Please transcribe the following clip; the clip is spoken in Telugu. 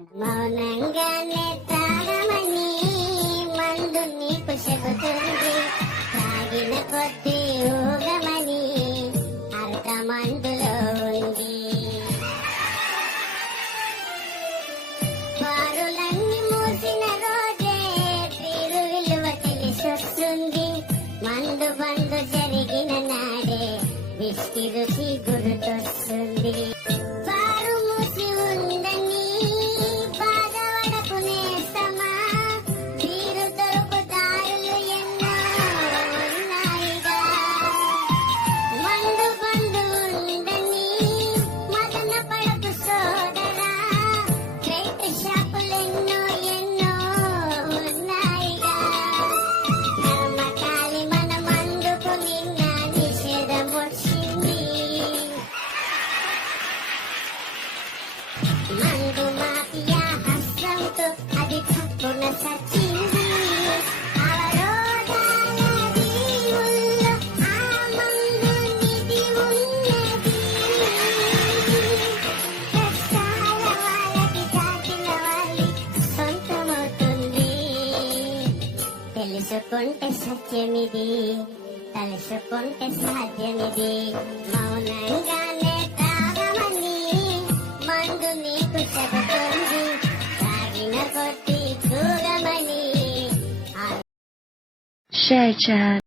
మౌనంగానే తాగమని మందు నీకు చెబుతుంది, తాగిన కొద్ది ఊగమని అర్థమందులో ఉంది. బారులన్నీ మూసిన రోజే తీరు విలువ తెలిసొస్తుంది, మందు బందు జరిగిన నాడే విస్కి రుచి గుర్తొస్తుంది. బారు మూసి ఉందని బాధపడకునే సమా, తీరు దొరుకు దారులు ఎన్నో ఉన్నాయిగా. మందు బందు ఉందని మదన పడకు సోదరా, రైతు షాపులెన్నో ఎన్నో ఉన్నాయిగా. కర్మకాలి మన మందుకు నిన్న నిషేధం వచ్చింది. మందు మాఫియా హస్తంతో అది తప్పున సచ్చింది. అవరోధాల దీవుల్లో ఆ మందు నిధి ఉన్నది. కష్టాల వాళ్ళకి దాచిన వాళ్ళి సొంతమవుతుంది. తెలుసుకుంటే సత్యమిది, తలుసుకుంటే సాధ్యమిది. మౌనంగానే తాగమని మందు నీకు చెబుతుంది, తాగిన కొద్ది తూగమని share chat